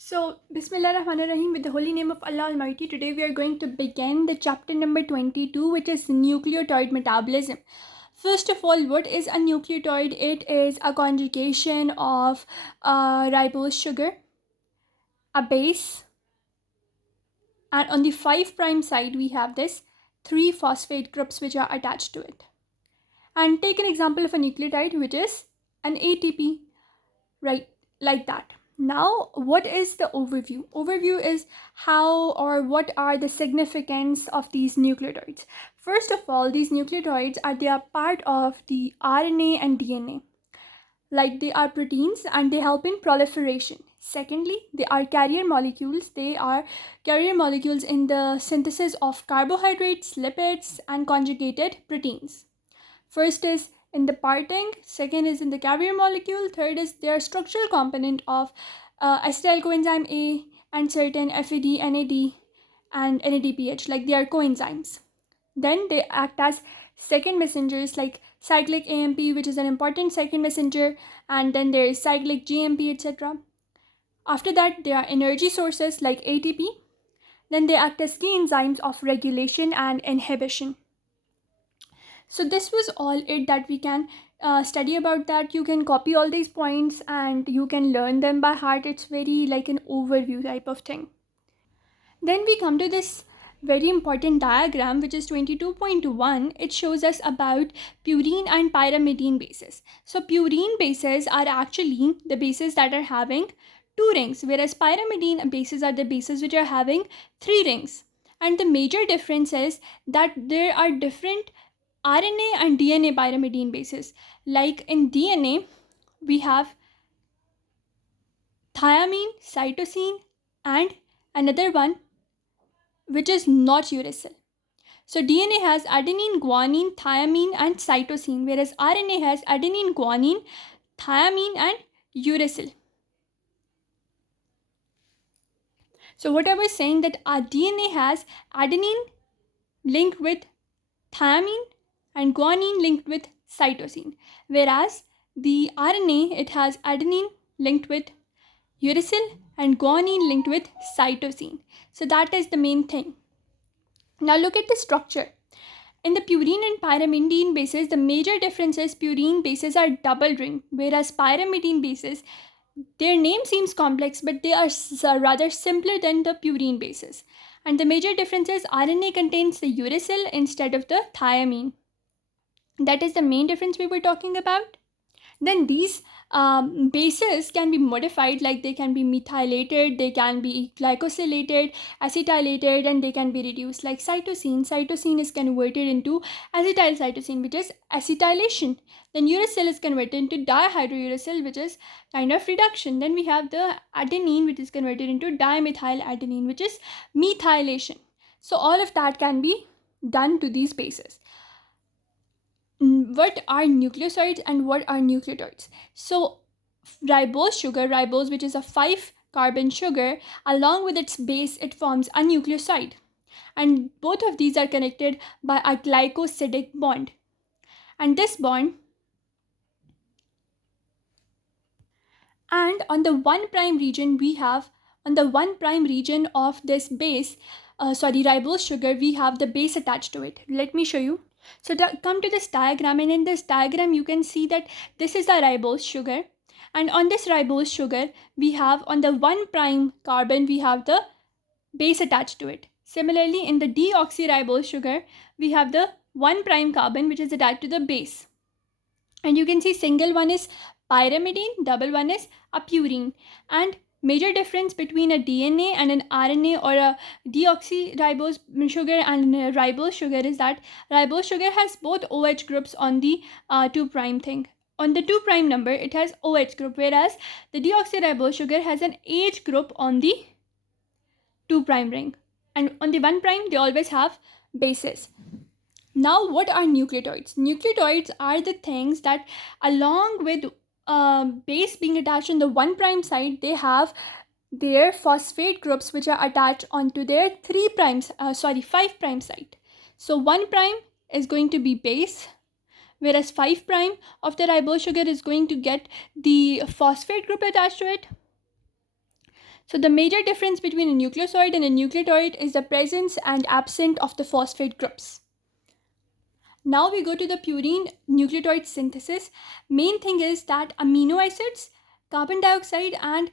So, Bismillah Rahman Rahim, with the holy name of Allah Almighty, today we are going to begin the chapter number 22, which is nucleotide metabolism. First of all, what is a nucleotide? It is a conjugation of ribose sugar, a base, and on the 5' side, we have this 3 phosphate groups which are attached to it. And take an example of a nucleotide, which is an ATP, right? Like that. Now, what is the overview? Overview is how or what are the significance of these nucleotides. First of all, these nucleotides they are part of the RNA and DNA. Like they are proteins and they help in proliferation. Secondly, they are carrier molecules. They are carrier molecules in the synthesis of carbohydrates, lipids, and conjugated proteins. First is in the parting, second is in the carrier molecule, third is their structural component of acetyl coenzyme A and certain FAD, NAD, and NADPH, like they are coenzymes. Then they act as second messengers like cyclic AMP, which is an important second messenger, and then there is cyclic GMP, etc. After that, there are energy sources like ATP. Then they act as key enzymes of regulation and inhibition. So this was all it that we can study about that. You can copy all these points and you can learn them by heart. It's very like an overview type of thing. Then we come to this very important diagram, which is 22.1. It shows us about purine and pyrimidine bases. So purine bases are actually the bases that are having 2 rings, whereas pyrimidine bases are the bases which are having 3 rings. And the major difference is that there are different RNA and DNA pyrimidine bases. Like in DNA, we have thiamine, cytosine, and another one which is not uracil. So DNA has adenine, guanine, thiamine, and cytosine, whereas RNA has adenine, guanine, thiamine, and uracil. So what I was saying that our DNA has adenine linked with thiamine and guanine linked with cytosine, whereas the RNA, it has adenine linked with uracil and guanine linked with cytosine. So that is the main thing. Now look at the structure. In the purine and pyrimidine bases, the major difference is purine bases are double ring, whereas pyrimidine bases, their name seems complex, but they are rather simpler than the purine bases. And the major difference is RNA contains the uracil instead of the thiamine. That is the main difference we were talking about. Then these bases can be modified, like they can be methylated, they can be glycosylated, acetylated, and they can be reduced. Like cytosine is converted into acetylcytosine, which is acetylation. Then uracil is converted into dihydrouracil, which is kind of reduction. Then we have the adenine, which is converted into dimethyladenine, which is methylation. So all of that can be done to these bases. What are nucleosides and what are nucleotides? So ribose, which is a 5-carbon sugar, along with its base, it forms a nucleoside. And both of these are connected by a glycosidic bond. And this bond, and on the 1' region, we have, on the 1' region of this base, ribose sugar, we have the base attached to it. Let me show you. So come to this diagram, and in this diagram you can see that this is the ribose sugar, and on this ribose sugar we have, on the 1' carbon, we have the base attached to it. Similarly, in the deoxyribose sugar we have the 1' carbon which is attached to the base, and you can see single one is pyrimidine, double one is a purine. And major difference between a DNA and an RNA, or a deoxyribose sugar and a ribose sugar, is that ribose sugar has both OH groups on the 2' thing. On the 2' number, it has OH group, whereas the deoxyribose sugar has an H group on the 2' ring. And on the 1', they always have bases. Now, what are nucleotides? Nucleotides are the things that, along with base being attached on the 1' side, they have their phosphate groups which are attached onto their 5' side. So 1' is going to be base, whereas 5' of the ribose sugar is going to get the phosphate group attached to it. So the major difference between a nucleoside and a nucleotide is the presence and absence of the phosphate groups. Now we go to the purine nucleotide synthesis. Main thing is that amino acids, carbon dioxide, and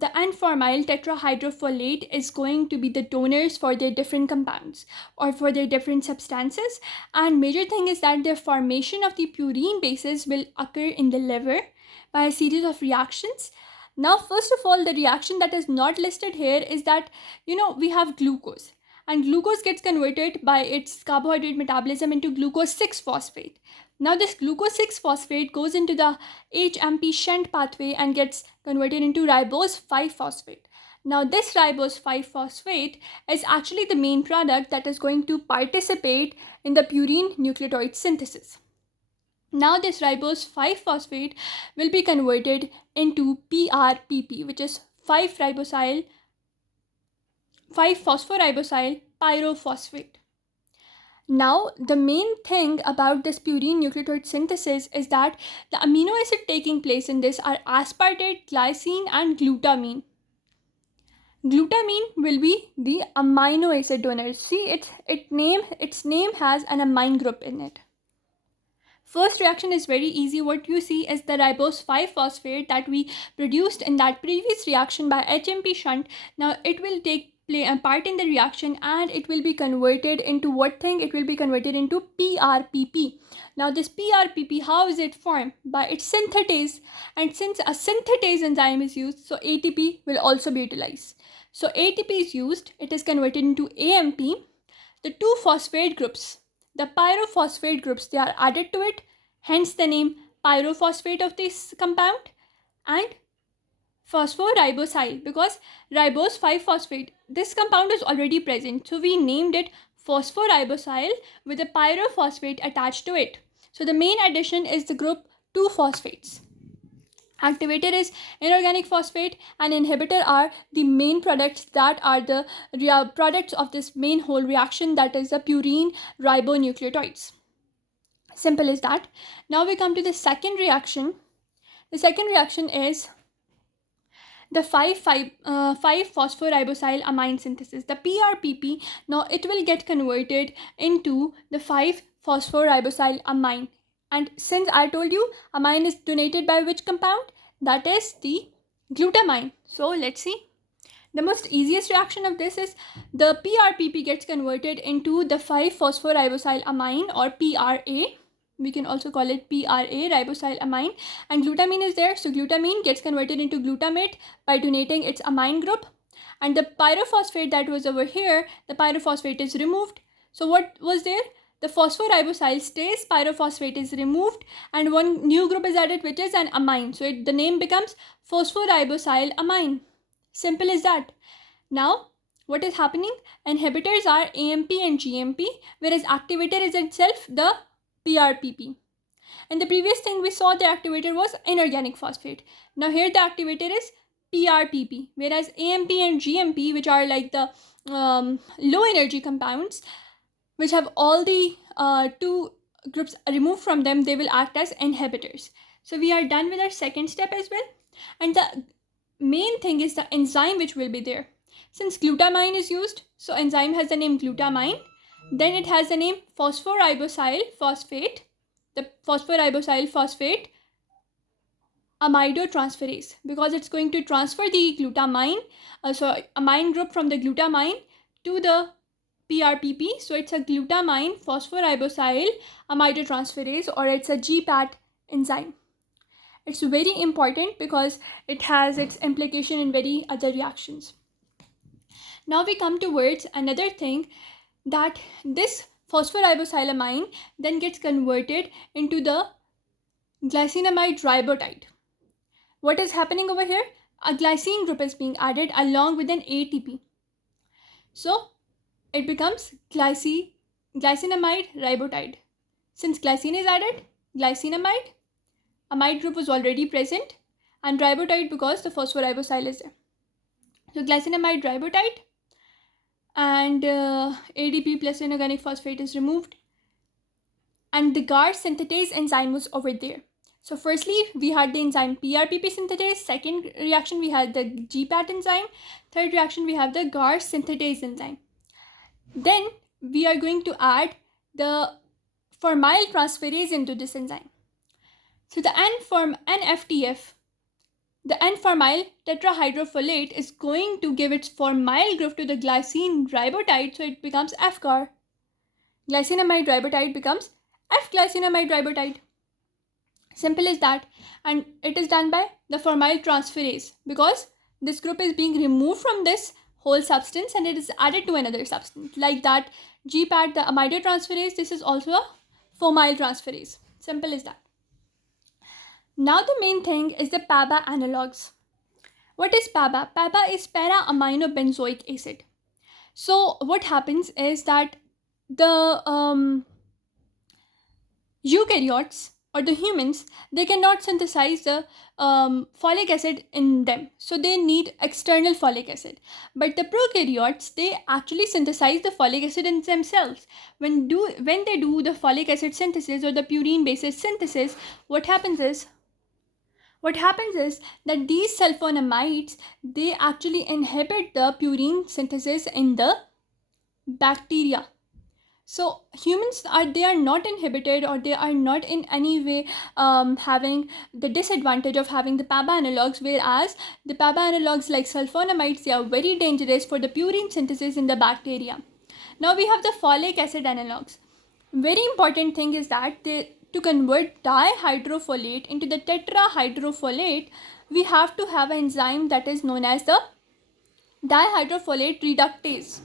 the N-formyl tetrahydrofolate is going to be the donors for their different compounds or for their different substances. And major thing is that the formation of the purine bases will occur in the liver by a series of reactions. Now, first of all, the reaction that is not listed here is that, we have glucose. And glucose gets converted by its carbohydrate metabolism into glucose 6-phosphate. Now this glucose 6-phosphate goes into the HMP shunt pathway and gets converted into ribose 5-phosphate. Now this ribose 5-phosphate is actually the main product that is going to participate in the purine nucleotide synthesis. Now this ribose 5-phosphate will be converted into PRPP, which is 5-phosphoribosyl pyrophosphate. Now, the main thing about this purine nucleotide synthesis is that the amino acid taking place in this are aspartate, glycine, and glutamine. Glutamine will be the amino acid donor. See, its name has an amine group in it. First reaction is very easy. What you see is the ribose 5-phosphate that we produced in that previous reaction by HMP shunt. Now it will play a part in the reaction and it will be converted into what thing? It will be converted into PRPP. Now this PRPP, how is it formed? By its synthetase, and since a synthetase enzyme is used, so ATP will also be utilized. So ATP is used, it is converted into AMP. The two phosphate groups, the pyrophosphate groups, they are added to it, hence the name pyrophosphate of this compound, and phosphoribosyl, because ribose 5-phosphate, this compound is already present, so we named it phosphoribosyl with a pyrophosphate attached to it. So the main addition is the group 2 phosphates. Activator is inorganic phosphate and inhibitor are the main products that are the products of this main whole reaction, that is the purine ribonucleotides. Simple as that. Now we come to the second reaction. The second reaction is the 5-phosphoribosyl amine synthesis, the PRPP. Now it will get converted into the 5-phosphoribosyl amine. And since I told you amine is donated by which compound? That is the glutamine. So let's see. The most easiest reaction of this is the PRPP gets converted into the 5-phosphoribosyl amine, or PRA. We can also call it PRA, ribosyl amine, and glutamine is there. So glutamine gets converted into glutamate by donating its amine group. And the pyrophosphate that was over here, the pyrophosphate is removed. So what was there? The phosphoribosyl stays, pyrophosphate is removed, and one new group is added, which is an amine. So the name becomes phosphoribosyl amine. Simple as that. Now, what is happening? Inhibitors are AMP and GMP, whereas activator is itself the PRPP. And the previous thing we saw, the activator was inorganic phosphate. Now here the activator is PRPP, whereas AMP and GMP, which are like the low energy compounds, which have all the two groups removed from them, they will act as inhibitors. So we are done with our second step as well. And the main thing is the enzyme which will be there. Since glutamine is used, so enzyme has the name glutamine. Then it has the name phosphoribosyl phosphate. The phosphoribosyl phosphate amidotransferase, because it's going to transfer the glutamine, amine group from the glutamine to the PRPP. So it's a glutamine phosphoribosyl amidotransferase, or it's a GPAT enzyme. It's very important because it has its implication in very other reactions. Now we come towards another thing, that this phosphoribosylamine then gets converted into the glycinamide ribotide. What is happening over here? A glycine group is being added along with an ATP. So it becomes glycinamide ribotide. Since glycine is added, glycinamide, amide group was already present, and ribotide because the phosphoribosyl is there. So glycinamide ribotide, and ADP plus inorganic phosphate is removed, and the GAR synthetase enzyme was over there. So firstly, we had the enzyme PRPP synthetase. Second reaction, we had the GPAT enzyme. Third reaction, we have the GAR synthetase enzyme. Then we are going to add the formyl transferase into this enzyme. So the NFTF, the N-formyl tetrahydrofolate, is going to give its formyl group to the glycine ribotide, so it becomes FGAR. Glycinamide ribotide becomes F-glycinamide ribotide. Simple as that. And it is done by the formyl transferase, because this group is being removed from this whole substance and it is added to another substance. Like that GPAT, the amidotransferase, this is also a formyl transferase. Simple as that. Now the main thing is the PABA analogs. What is PABA? PABA is para-aminobenzoic acid. So what happens is that the eukaryotes or the humans, they cannot synthesize the folic acid in them. So they need external folic acid. But the prokaryotes, they actually synthesize the folic acid in themselves. When they do the folic acid synthesis or the purine basis synthesis, what happens is that these sulfonamides, they actually inhibit the purine synthesis in the bacteria. So humans are not inhibited, or they are not in any way having the disadvantage of having the PABA analogs, whereas the PABA analogs like sulfonamides, they are very dangerous for the purine synthesis in the bacteria. Now we have the folic acid analogs. Very important thing is that to convert dihydrofolate into the tetrahydrofolate, we have to have an enzyme that is known as the dihydrofolate reductase,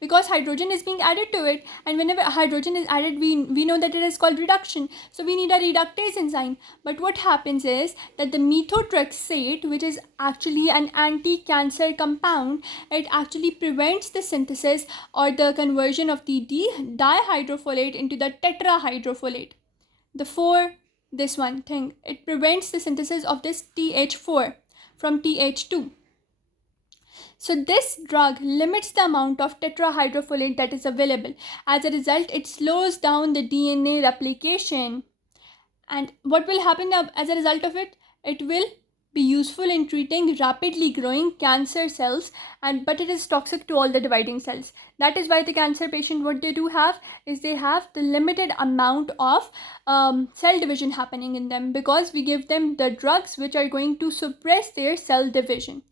because hydrogen is being added to it, and whenever hydrogen is added, we know that it is called reduction. So we need a reductase enzyme. But what happens is that the methotrexate, which is actually an anti-cancer compound, it actually prevents the synthesis or the conversion of the dihydrofolate into the tetrahydrofolate. It prevents the synthesis of this TH4 from TH2. So this drug limits the amount of tetrahydrofolate that is available. As a result, it slows down the DNA replication. And what will happen as a result of it? It will be useful in treating rapidly growing cancer cells, but it is toxic to all the dividing cells. That is why the cancer patient, what they do have is they have the limited amount of cell division happening in them, because we give them the drugs which are going to suppress their cell division.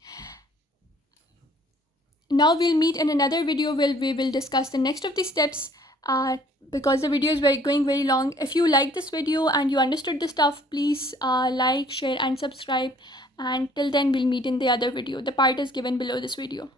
Now we'll meet in another video where we will discuss the next of the steps, because the video is going very long. If you like this video and you understood the stuff, please like, share and subscribe. And till then, we'll meet in the other video. The part is given below this video.